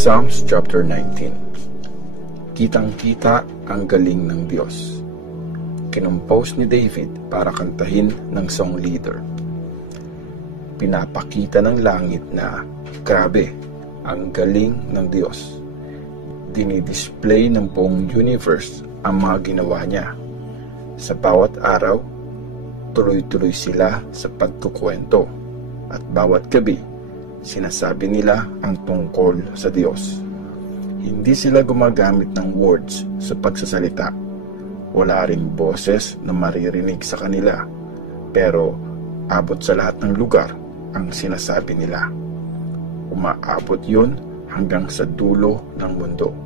Psalms chapter 19. Kitang-kita ang galing ng Diyos. Kinompose ni David para kantahin ng song leader. Pinapakita ng langit na grabe ang galing ng Diyos. Dinidisplay ng buong universe ang mga ginawa niya. Sa bawat araw, tuloy-tuloy sila sa pagkukwento at bawat gabi, sinasabi nila ang tungkol sa Diyos. Hindi sila gumagamit ng words sa pagsasalita. Wala ring boses na maririnig sa kanila. Pero abot sa lahat ng lugar ang sinasabi nila. Umaabot yun hanggang sa dulo ng mundo.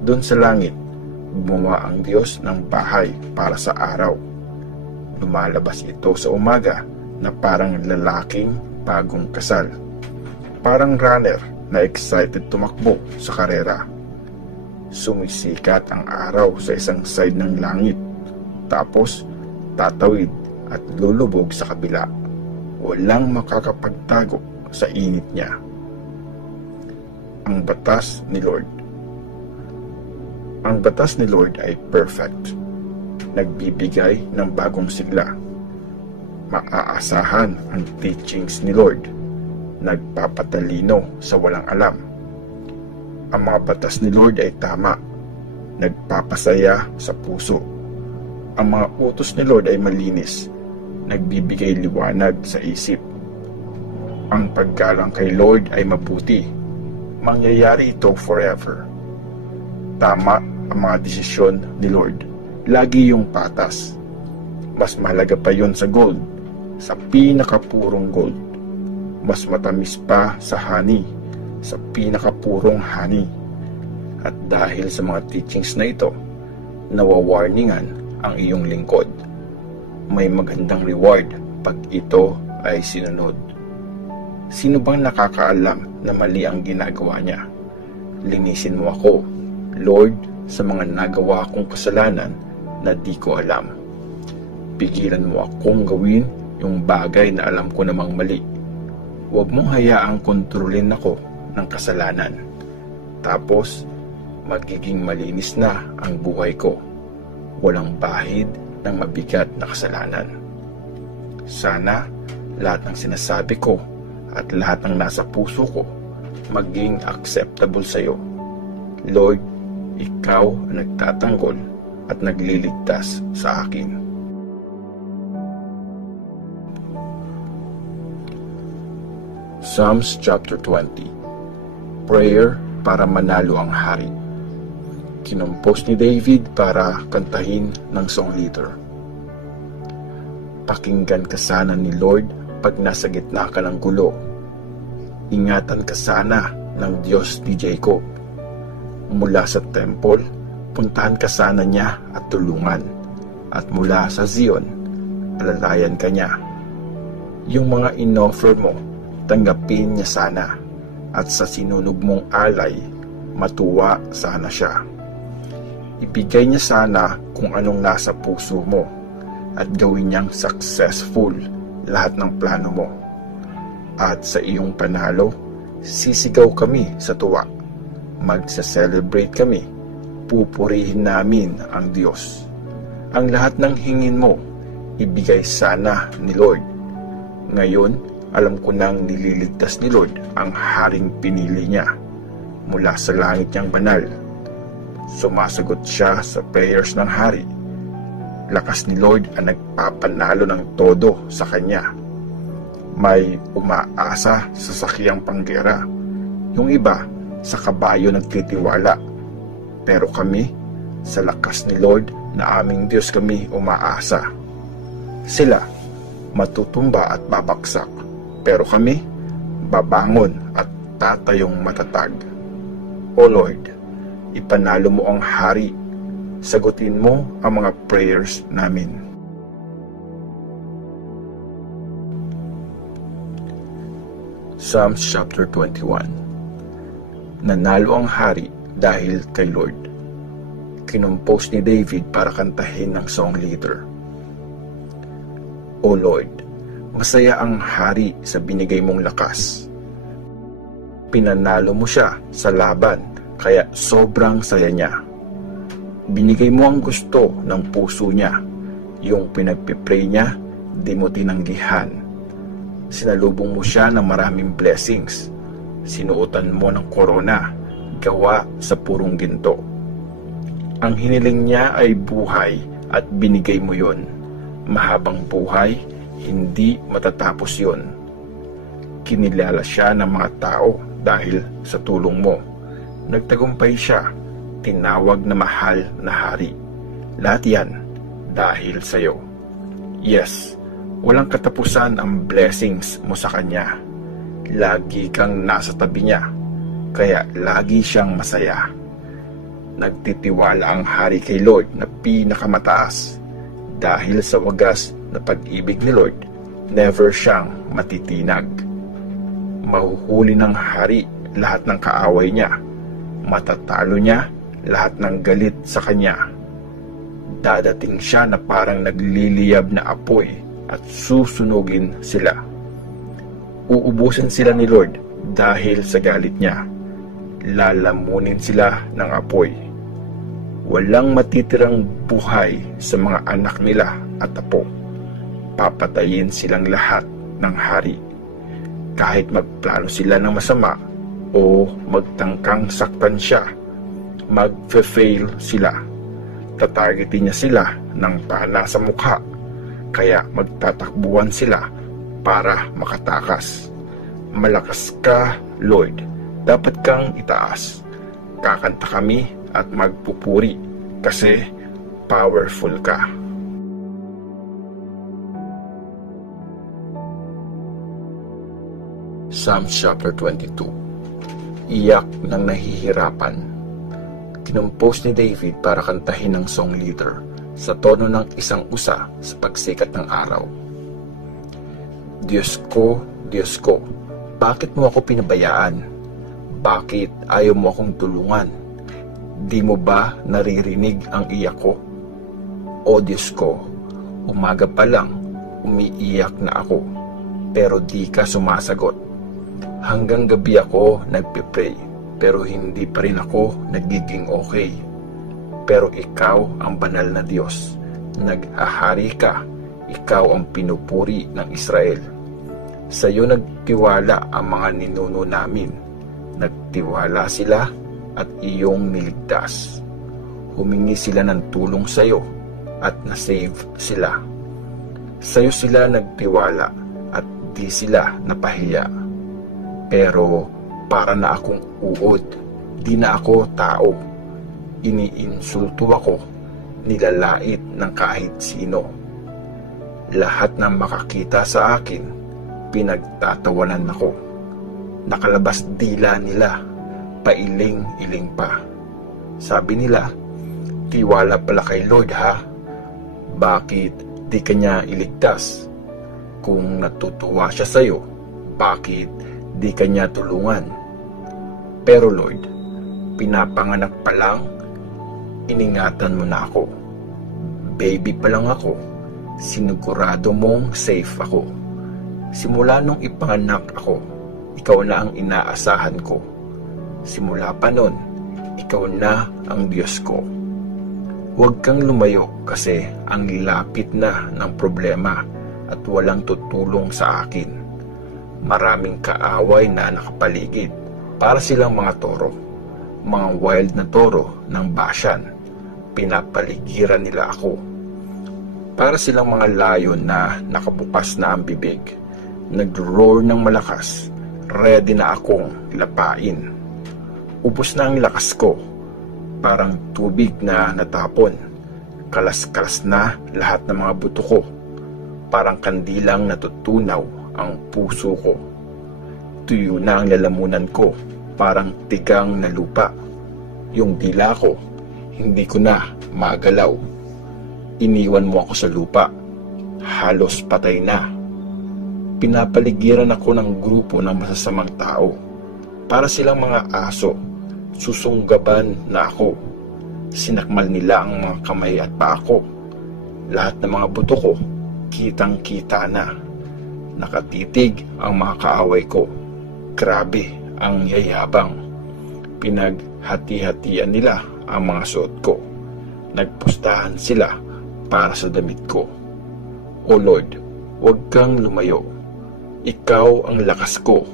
Doon sa langit, gumawa ang Diyos ng bahay para sa araw. Lumalabas ito sa umaga na parang lalaking bagong kasal. Parang runner na excited tumakbo sa karera. Sumisikat ang araw sa isang side ng langit, tapos tatawid at lulubog sa kabila. Walang makakapagtago sa init niya. Ang batas ni Lord. Ang batas ni Lord ay perfect. Nagbibigay ng bagong sigla. Maaasahan ang teachings ni Lord. Nagpapatalino sa walang alam. Ang mga batas ni Lord ay tama. Nagpapasaya sa puso. Ang mga utos ni Lord ay malinis. Nagbibigay liwanag sa isip. Ang paggalang kay Lord ay mabuti. Mangyayari ito forever. Tama ang mga desisyon ni Lord. Lagi yung patas. Mas mahalaga pa yon sa gold. Sa pinakapurong gold. Mas matamis pa sa honey, sa pinakapurong honey. At dahil sa mga teachings na ito, nawawarningan ang iyong lingkod. May magandang reward pag ito ay sinunod. Sino bang nakakaalam na mali ang ginagawa niya? Linisin mo ako, Lord, sa mga nagawa kong kasalanan na di ko alam. Pigilan mo akong gawin yung bagay na alam ko namang mali. Huwag mong hayaang kontrolin ako ng kasalanan. Tapos, magiging malinis na ang buhay ko. Walang bahid ng mabigat na kasalanan. Sana, lahat ng sinasabi ko at lahat ng nasa puso ko maging acceptable sa iyo. Lord, ikaw ang nagtatanggol at nagliligtas sa akin. Psalms chapter 20. Prayer para manalo ang hari. Kinompose ni David para kantahin ng song leader. Pakinggan ka sana ni Lord pag nasa gitna ka ng gulo. Ingatan ka sana ng Diyos ni Jacob. Mula sa temple, puntahan ka sana niya at tulungan. At mula sa Zion, alalayan ka niya. Yung mga inoffer mo, tanggapin niya sana, at sa sinunog mong alay, matuwa sana siya. Ibigay niya sana kung anong nasa puso mo, at gawin niyang successful lahat ng plano mo. At sa iyong panalo, sisigaw kami sa tuwa. Magsa-celebrate kami, pupurihin namin ang Diyos. Ang lahat ng hingin mo, ibigay sana ni Lord. Ngayon, alam ko nang nililigtas ni Lord ang haring pinili niya mula sa langit niyang banal. Sumasagot siya sa prayers ng hari. Lakas ni Lord ang nagpapanalo ng todo sa kanya. May umaasa sa sakyang panggera. Yung iba sa kabayo nagtitiwala. Pero kami, sa lakas ni Lord na aming Diyos kami umaasa. Sila matutumba at babagsak. Pero kami, babangon at tatayong matatag. O Lord, ipanalo mo ang hari. Sagutin mo ang mga prayers namin. Psalms chapter 21. Nanalo ang hari dahil kay Lord. Kinompose ni David para kantahin ng song leader. O Lord, masaya ang hari sa binigay mong lakas. Pinanalo mo siya sa laban, kaya sobrang saya niya. Binigay mo ang gusto ng puso niya. Yung pinagpipray niya, di mo tinanggihan. Sinalubong mo siya ng maraming blessings. Sinuotan mo ng korona, gawa sa purong ginto. Ang hiniling niya ay buhay at binigay mo yon. Mahabang buhay, hindi matatapos yon. Kinilala siya ng mga tao dahil sa tulong mo. Nagtagumpay siya, tinawag na mahal na hari. Lahat yan dahil sa'yo. Yes, walang katapusan ang blessings mo sa kanya. Lagi kang nasa tabi niya, kaya lagi siyang masaya. Nagtitiwala ang hari kay Lord na pinakamataas. Dahil sa wagas na pag-ibig ni Lord, never siyang matitinag. Mahuhuli ng hari lahat ng kaaway niya. Matatalo niya lahat ng galit sa kanya. Dadating siya na parang nagliliyab na apoy at susunugin sila. Uubusin sila ni Lord dahil sa galit niya. Lalamunin sila ng apoy. Walang matitirang buhay sa mga anak nila at apo. Papatayin silang lahat ng hari. Kahit magplano sila ng masama o magtangkang saktan siya, magfe-fail sila. Tatargetin niya sila ng pana sa mukha, kaya magtatakbuhan sila para makatakas. Malakas ka, Lord. Dapat kang itaas. Kakanta kami at magpupuri kasi powerful ka. Psalms chapter 22. Iyak ng nahihirapan. Kinompose ni David para kantahin ng song leader sa tono ng isang usa sa pagsikat ng araw. Diyos ko, bakit mo ako pinabayaan? Bakit ayaw mo akong tulungan? Di mo ba naririnig ang iyak ko? O Diyos ko, umaga pa lang, umiiyak na ako, pero di ka sumasagot. Hanggang gabi ako nagpipray, pero hindi pa rin ako nagiging okay. Pero ikaw ang banal na Diyos. Naghahari ka, ikaw ang pinupuri ng Israel. Sa iyo nagtiwala ang mga ninuno namin. Nagtiwala sila at iyong niligtas. Humingi sila ng tulong sa iyo at nasave sila. Sa iyo sila nagtiwala at di sila napahiya. Pero para na akong uod, di na ako tao. Iniinsulto ako, nilalait ng kahit sino. Lahat ng makakita sa akin, pinagtatawanan ako. Nakalabas dila nila, pailing-iling pa. Sabi nila, tiwala pala kay Lord ha? Bakit di kanya iligtas? Kung natutuwa siya sa'yo, bakit di kanya tulungan? Pero Lord, pinapanganak pa lang, iningatan mo na ako. Baby pa lang ako, sinigurado mong safe ako. Simula nung ipanganak ako, ikaw na ang inaasahan ko. Simula pa nun, ikaw na ang Diyos ko. Huwag kang lumayo kasi ang lapit na ng problema at walang tutulong sa akin. Maraming kaaway na nakapaligid, para silang mga toro, mga wild na toro ng Bashan. Pinapaligiran nila ako. Para silang mga layon na nakabukas na ang bibig, nag-roar ng malakas, ready na akong lapain. Ubos na ang lakas ko, parang tubig na natapon. Kalas-kalas na lahat ng mga buto ko, parang kandilang natutunaw ang puso ko. Tuyo na ang lalamunan ko, parang tigang na lupa. Yung dila ko, hindi ko na magalaw. Iniwan mo ako sa lupa, halos patay na. Pinapaligiran ako ng grupo ng masasamang tao. Para silang mga aso, susunggaban na ako. Sinakmal nila ang mga kamay at paa ko. Lahat ng mga buto ko, kitang-kita na. Nakatitig ang mga kaaway ko. Grabe ang yayabang. Pinaghati-hatian nila ang mga suot ko. Nagpustahan sila para sa damit ko. O Lord, huwag kang lumayo. Ikaw ang lakas ko.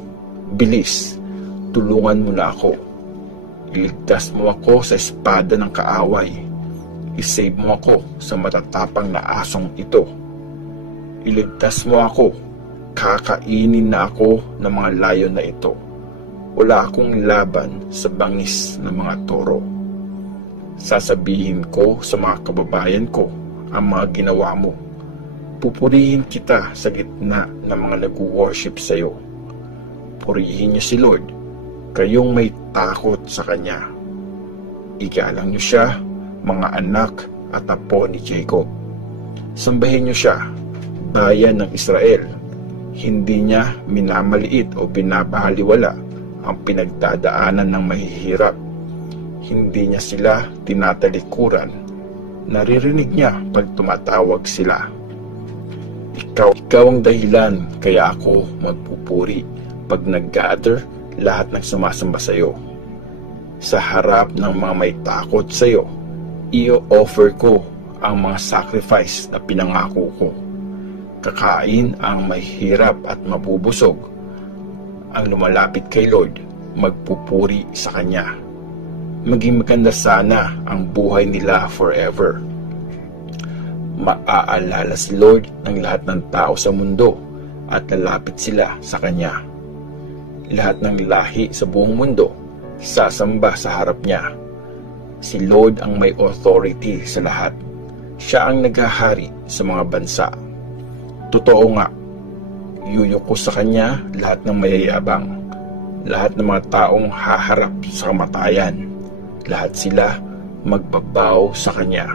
Bilis, tulungan mo na ako. Iligtas mo ako sa espada ng kaaway. I-save mo ako sa matatapang na asong ito. Iligtas mo ako. Kakainin na ako ng mga layon na ito. Wala akong laban sa bangis ng mga toro. Sasabihin ko sa mga kababayan ko ang mga ginawa mo. Pupurihin kita sa gitna ng mga nag-worship sa iyo. Purihin niyo si Lord, kayong may takot sa Kanya. Igalang niyo siya, mga anak at apo ni Jacob. Sambahin niyo siya, bayan ng Israel. Hindi niya minamaliit o binabahaliwala ang pinagdadaanan ng mahihirap. Hindi niya sila tinatalikuran. Naririnig niya pag tumatawag sila. Ikaw ang dahilan kaya ako magpupuri pag nag-gather lahat ng sumasamba sa iyo. Sa harap ng mga may takot sa iyo, i-offer ko ang mga sacrifice na pinangako ko. Kakain ang mahirap at mabubusog. Ang lumalapit kay Lord, magpupuri sa Kanya. Maging maganda sana ang buhay nila forever. Maaalala si Lord ng lahat ng tao sa mundo at lalapit sila sa Kanya. Lahat ng lahi sa buong mundo sasamba sa harap niya. Si Lord ang may authority sa lahat. Siya ang naghahari sa mga bansa. Totoo nga, yuyuko sa Kanya lahat ng mayayabang, lahat ng mga taong haharap sa kamatayan. Lahat sila magbabaw sa Kanya.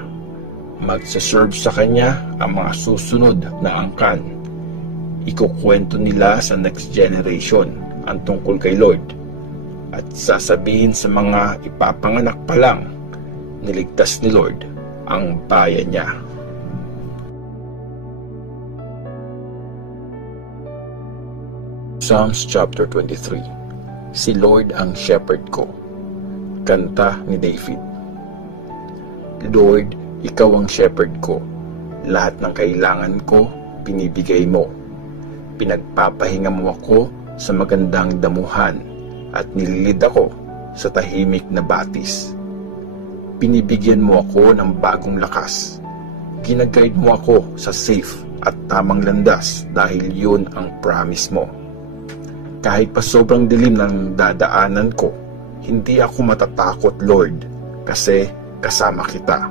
Magsaserve sa Kanya ang mga susunod na angkan. Ikukwento nila sa next generation ang tungkol kay Lord. At sasabihin sa mga ipapanganak pa lang, niligtas ni Lord ang bayan niya. Psalms chapter 23. Si Lord ang shepherd ko. Kanta ni David. Lord, ikaw ang shepherd ko. Lahat ng kailangan ko, binibigay mo. Pinagpapahinga mo ako sa magandang damuhan at nililid ako sa tahimik na batis. Binibigyan mo ako ng bagong lakas. Ginaguide mo ako sa safe at tamang landas dahil yun ang promise mo. Kahit pa sobrang dilim ng dadaanan ko, hindi ako matatakot, Lord, kasi kasama kita.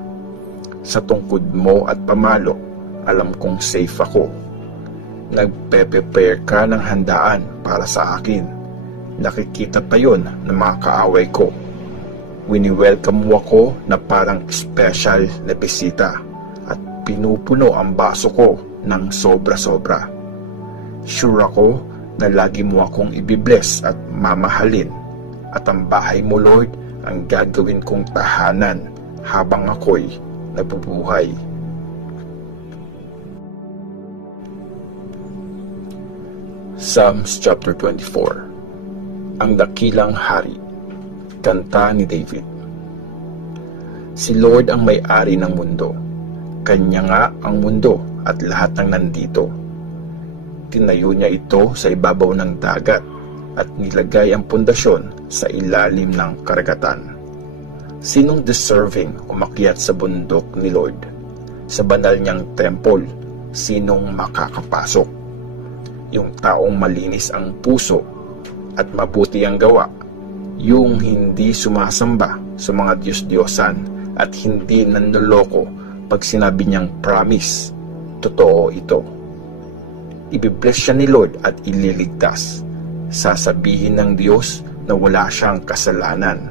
Sa tungkod mo at pamalo, alam kong safe ako. Nagpe-prepare ka ng handaan para sa akin. Nakikita pa yon ng mga kaaway ko. Wini-welcome mo ako na parang special na bisita at pinupuno ang baso ko ng sobra-sobra. Sure ako na lagi mo akong ibibless at mamahalin at ang bahay mo, Lord, ang gagawin kong tahanan habang ako'y nabubuhay. Psalms chapter 24. Ang dakilang hari. Kanta ni David. Si Lord ang may-ari ng mundo. Kanya nga ang mundo at lahat ng nandito. Tinayo niya ito sa ibabaw ng dagat at nilagay ang pundasyon sa ilalim ng karagatan. Sinong deserving umakyat sa bundok ni Lord? Sa banal niyang temple, sinong makakapasok? Yung taong malinis ang puso at mabuti ang gawa, yung hindi sumasamba sa mga Diyos-Diyosan at hindi nanloloko pag sinabi niyang promise, totoo ito. Ibibless siya ni Lord at ililigtas. Sasabihin ng Diyos na wala siyang kasalanan.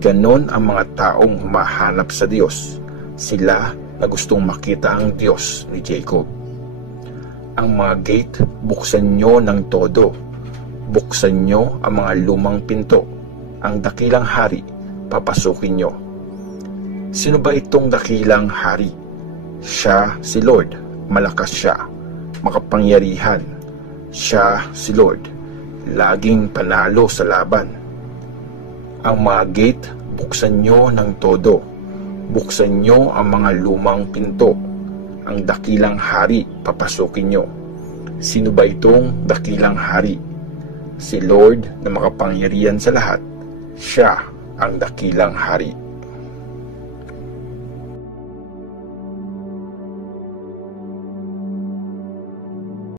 Ganon ang mga taong humahanap sa Diyos. Sila na gustong makita ang Diyos ni Jacob. Ang mga gate, buksan nyo ng todo. Buksan nyo ang mga lumang pinto. Ang dakilang hari, papasukin nyo. Sino ba itong dakilang hari? Siya si Lord, malakas siya, makapangyarihan. Siya si Lord, laging panalo sa laban. Ang mga gate, buksan nyo ng todo. Buksan nyo ang mga lumang pinto. Ang dakilang hari, papasukin nyo. Sino ba itong dakilang hari? Si Lord na makapangyarihan sa lahat. Siya ang dakilang hari.